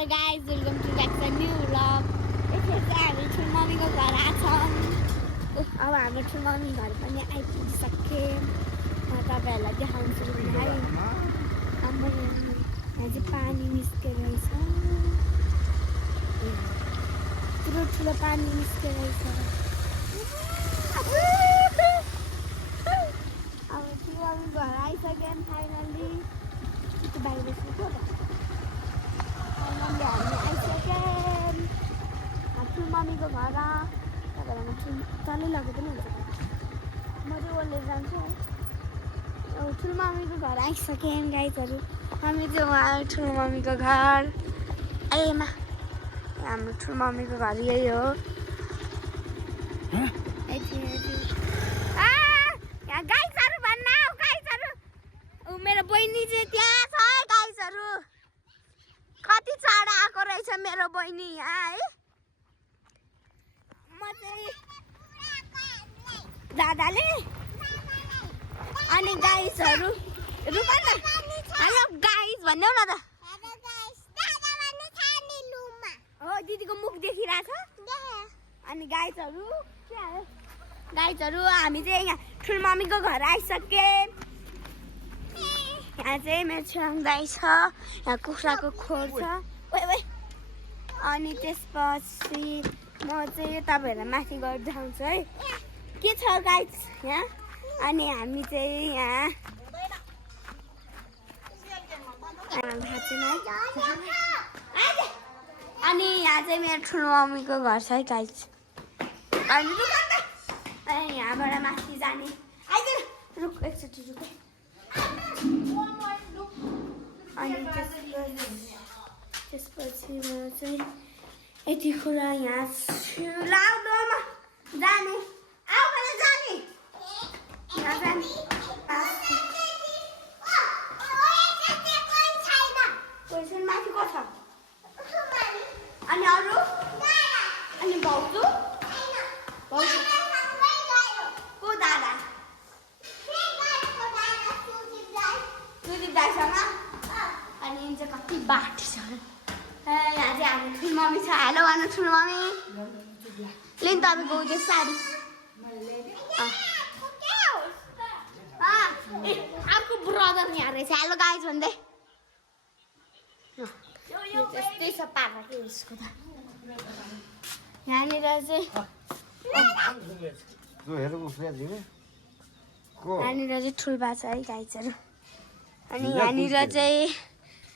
Hello guys, welcome to back to a new vlog. यतिखेर चाहिँ हामी ठुलो मम्मीको घर आछौँ। अब हाम्रो ठुलो मम्मी घर पनि आइपुगिसक्यो। म तपाईँहरूलाई देखाउँछु है। अब यहाँ चाहिँ पानी निस्केको रहेछ। यत्रो ठुलो पानी निस्केको रहेछ। अब ठुलो मम्मी घर आइसक्यो फाइनल्ली। त्यो बाहिर सुको त फाइनल्ली हामी आइसक्यौँ ठुलो मम्मीको घर। तपाईँहरूलाई म तलै लगेको पनि हुन्छ म चाहिँ ओर्लेर जान्छु है। ठुलो मम्मीको घर आइसक्यौँ गाइजहरू। हामी चाहिँ उहाँ ठुलो मम्मीको घर आएमा हाम्रो ठुलो मम्मीको घर यही हो। यहाँ गाइजहरू भन्न आऊ गाइजहरू। मेरो बहिनी चाहिँ त्यहाँ छ गाइजहरू। कति चाँडो आएको रहेछ मेरो बहिनी यहाँ है। म चाहिँ दादाले अनि गाइजहरू रुक न। हेलो गाइज भन्देऊ न त। हो दिदीको मुख देखिरहेछ। अनि गाइजहरू हामी चाहिँ यहाँ ठुलो मम्मीको घर आइसक्यौँ। यहाँ चाहिँ मेरो छेवाङ दाइ छ। यहाँ कुखुराको खोर छ। अनि त्यसपछि म चाहिँ तपाईँहरूलाई माथि गएर देखाउँछु है के छ गाइज यहाँ। अनि हामी चाहिँ यहाँ अनि यहाँ चाहिँ मेरो ठुलो मम्मीको घर छ है गाइज। अनि यहाँबाट माथि जाने आइदिनु रुक एकचोटि रुक। अनि त्यसपछि म चाहिँ यति कुरा यहाँ लाउडोमा जाने आउँ जाने यहाँ जाने। क्वेसन माथि को छ अनि अरू अनि भाउजू को दादा सुदीप दाइसँग अनि यहाँ चाहिँ कति बाटो छ। यहाँ चाहिँ हाम्रो ठुलो मम्मी छ। हेलो भन्नु ठुलो मम्मी। लिन तपाईँको त्यो साडी अर्को ब्रदर यहाँ रहेछ। हेलो गाइज भन्दै त्यस्तै छ पार्दा के उसको त। यहाँनिर चाहिँ ठुल्बा छ है गाइजहरू। अनि यहाँनिर चाहिँ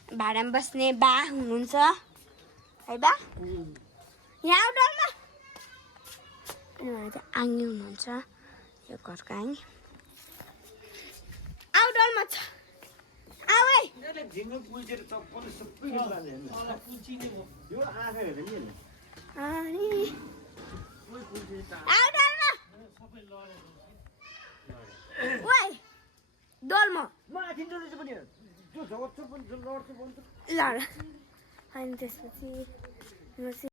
भाडामा बस्ने बा हुनुहुन्छ है बा यहाँ डरमा। अनि उहाँ चाहिँ आङ्गी हुनुहुन्छ यो घरको आङ्गी आउटडोरमा छ। आऊ है आउटडोरमा ओइ डोलमा ल अनि त्यसपछि